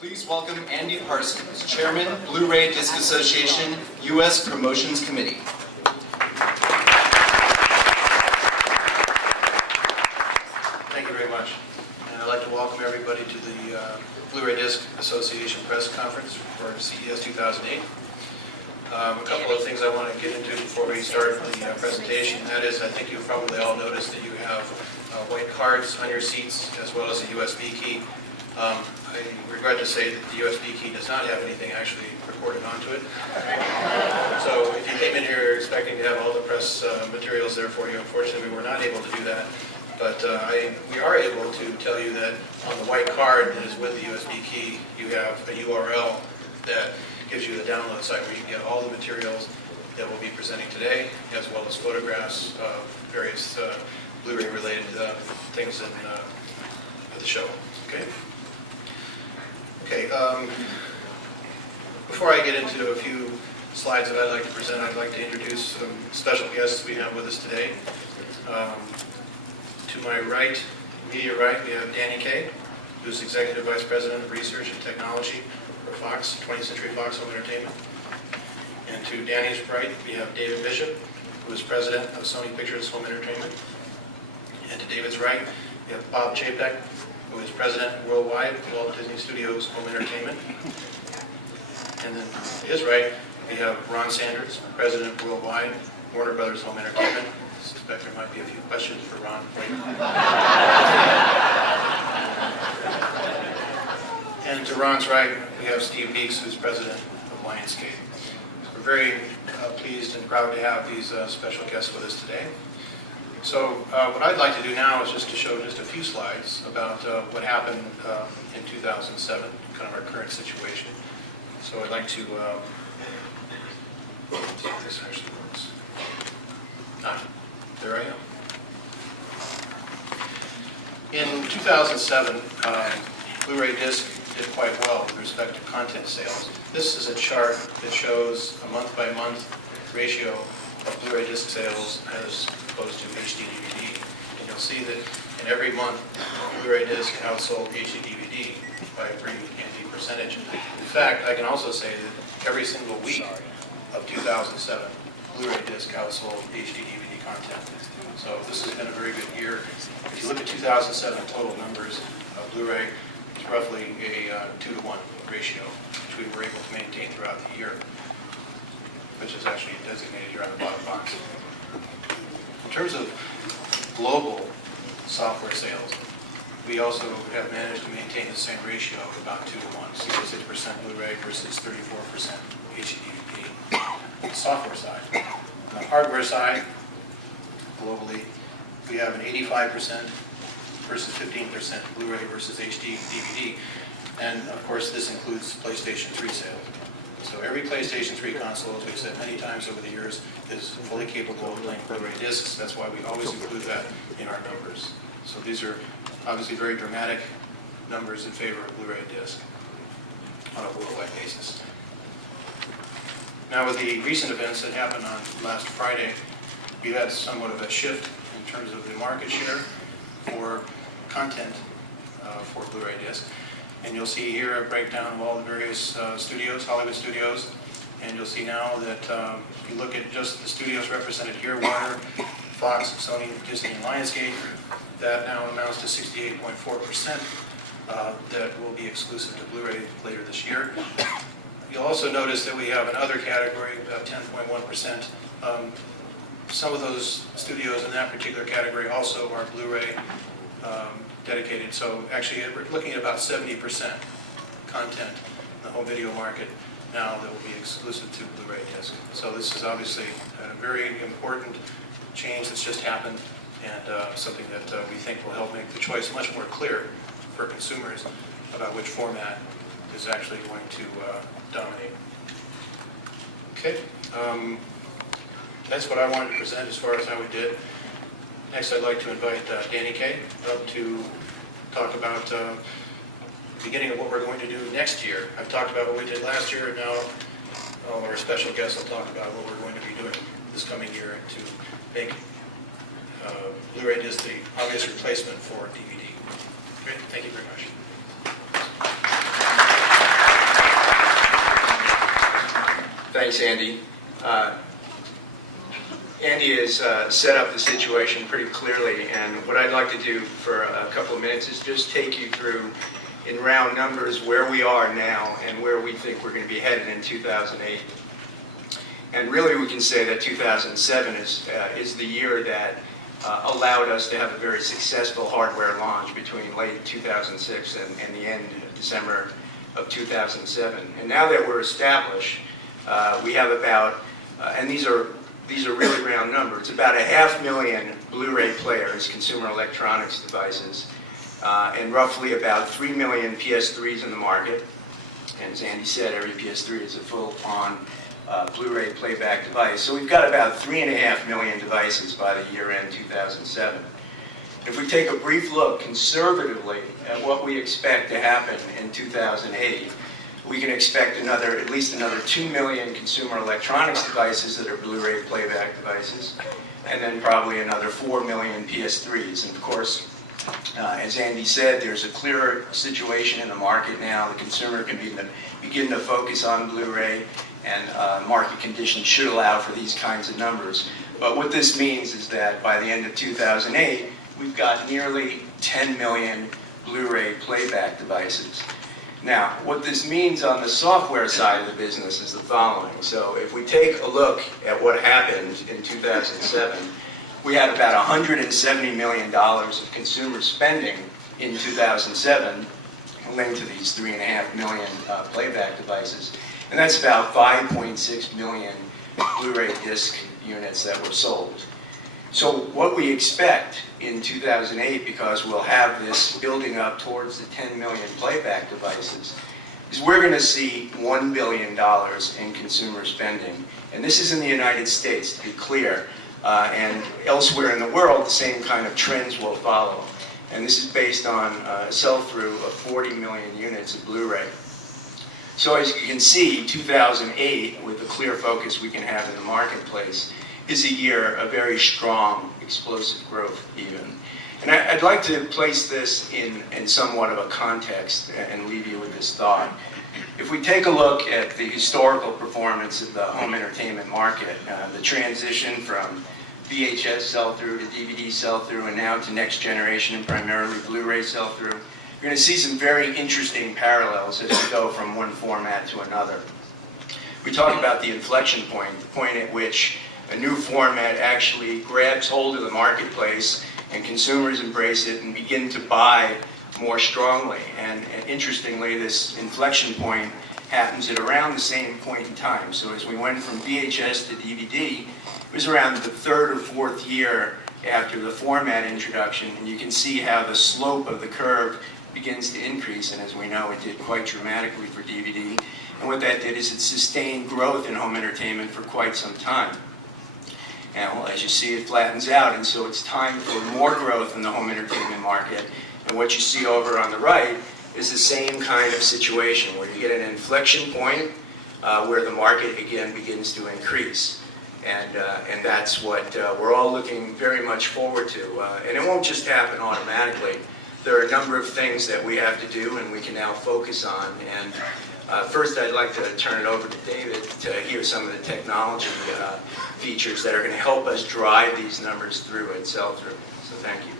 Please welcome Andy Parsons, Chairman, Blu-ray Disc Association, U.S. Promotions Committee. Thank you very much. And I'd like to welcome everybody to the Blu-ray Disc Association press conference for CES 2008. A couple of things I want to get into before we start the presentation. That is, I think you've probably all noticed that you have white cards on your seats as well as a USB key. I regret to say that the USB key does not have anything actually recorded onto it. So if you came in here expecting to have all the press materials there for you, unfortunately we were not able to do that. But we are able to tell you that on the white card that is with the USB key, you have a URL that gives you the download site where you can get all the materials that we'll be presenting today, as well as photographs of various Blu-ray related things at the show. Okay. Before I get into a few slides that I'd like to present, I'd like to introduce some special guests we have with us today. To my right, immediate right, we have Danny Kaye, who's Executive Vice President of Research and Technology for Fox, 20th Century Fox Home Entertainment. And to Danny's right, we have David Bishop, who is President of Sony Pictures Home Entertainment. And to David's right, we have Bob Chapek, who is President worldwide of Walt Disney Studios Home Entertainment. And then to his right, we have Ron Sanders, President worldwide, Warner Brothers Home Entertainment. I suspect there might be a few questions for Ron later. And to Ron's right, we have Steve Beeks, who's President of Lionsgate. We're very pleased and proud to have these special guests with us today. So what I'd like to do now is just to show just a few slides about what happened in 2007, kind of our current situation. So I'd like to see if this actually works. There I am. In 2007, Blu-ray Disc did quite well with respect to content sales. This is a chart that shows a month-by-month ratio of Blu-ray Disc sales as opposed to HD DVD. And you'll see that in every month, Blu-ray Disc outsold HD DVD by a pretty handy percentage. In fact, I can also say that every single week of 2007, Blu-ray Disc outsold HD DVD content. So this has been a very good year. If you look at 2007 total numbers, Blu-ray is roughly a 2-to-1 ratio, which we were able to maintain throughout the year, which is actually designated here on the bottom box. In terms of global software sales, we also have managed to maintain the same ratio of about 2-to-1, 66% Blu-ray versus 34% HD-DVD. On the software side. On the hardware side, globally, we have an 85% versus 15% Blu-ray versus HD-DVD. And of course, this includes PlayStation 3 sales. So every PlayStation 3 console, as we've said many times over the years, is fully capable of playing Blu-ray discs. That's why we always include that in our numbers. So these are obviously very dramatic numbers in favor of Blu-ray disc on a worldwide basis. Now with the recent events that happened on last Friday, we had somewhat of a shift in terms of the market share for content for Blu-ray disc. And you'll see here a breakdown of all the various studios, Hollywood studios. And you'll see now that if you look at just the studios represented here, Warner, Fox, Sony, Disney, and Lionsgate, that now amounts to 68.4% that will be exclusive to Blu-ray later this year. You'll also notice that we have another category, about 10.1%. Some of those studios in that particular category also are Blu-ray dedicated. So actually we're looking at about 70% content in the home video market now that will be exclusive to Blu-ray disc. So this is obviously a very important change that's just happened, and something that we think will help make the choice much more clear for consumers about which format is actually going to dominate. Okay, that's what I wanted to present as far as how we did. Next, I'd like to invite Danny Kaye up to talk about the beginning of what we're going to do next year. I've talked about what we did last year, and now all our special guests will talk about what we're going to be doing this coming year to make Blu-ray disc the obvious replacement for DVD. Great, thank you very much. Thanks, Andy. Andy has set up the situation pretty clearly, and what I'd like to do for a couple of minutes is just take you through, in round numbers, where we are now and where we think we're going to be headed in 2008. And really we can say that 2007 is the year that allowed us to have a very successful hardware launch between late 2006 and the end of December of 2007. And now that we're established, we have about, and these are really round numbers, about 500,000 Blu-ray players, consumer electronics devices, and roughly about 3 million PS3s in the market. And as Andy said, every PS3 is a full-on Blu-ray playback device. So we've got about 3.5 million devices by the year-end 2007. If we take a brief look conservatively at what we expect to happen in 2008, we can expect at least another 2 million consumer electronics devices that are Blu-ray playback devices, and then probably another 4 million PS3s. And of course, as Andy said, there's a clearer situation in the market now. The consumer can begin to focus on Blu-ray, and market conditions should allow for these kinds of numbers. But what this means is that by the end of 2008, we've got nearly 10 million Blu-ray playback devices. Now, what this means on the software side of the business is the following. So if we take a look at what happened in 2007, we had about $170 million of consumer spending in 2007 linked to these 3.5 million playback devices. And that's about 5.6 million Blu-ray disc units that were sold. So what we expect in 2008, because we'll have this building up towards the 10 million playback devices, is we're going to see $1 billion in consumer spending. And this is in the United States, to be clear. And elsewhere in the world, the same kind of trends will follow. And this is based on a sell-through of 40 million units of Blu-ray. So as you can see, 2008, with the clear focus we can have in the marketplace, is a year of very strong, explosive growth even. And I'd like to place this in somewhat of a context and leave you with this thought. If we take a look at the historical performance of the home entertainment market, the transition from VHS sell-through to DVD sell-through and now to next generation and primarily Blu-ray sell-through, you're going to see some very interesting parallels as we go from one format to another. We talk about the inflection point, the point at which a new format actually grabs hold of the marketplace and consumers embrace it and begin to buy more strongly. And interestingly, this inflection point happens at around the same point in time. So as we went from VHS to DVD, it was around the third or fourth year after the format introduction, and you can see how the slope of the curve begins to increase, and as we know, it did quite dramatically for DVD. And what that did is it sustained growth in home entertainment for quite some time. And well, as you see, it flattens out, and so it's time for more growth in the home entertainment market. And what you see over on the right is the same kind of situation, where you get an inflection point where the market again begins to increase. And that's what we're all looking very much forward to. And it won't just happen automatically. There are a number of things that we have to do and we can now focus on. And first I'd like to turn it over to David to hear some of the technology features that are going to help us drive these numbers through and sell through. So thank you.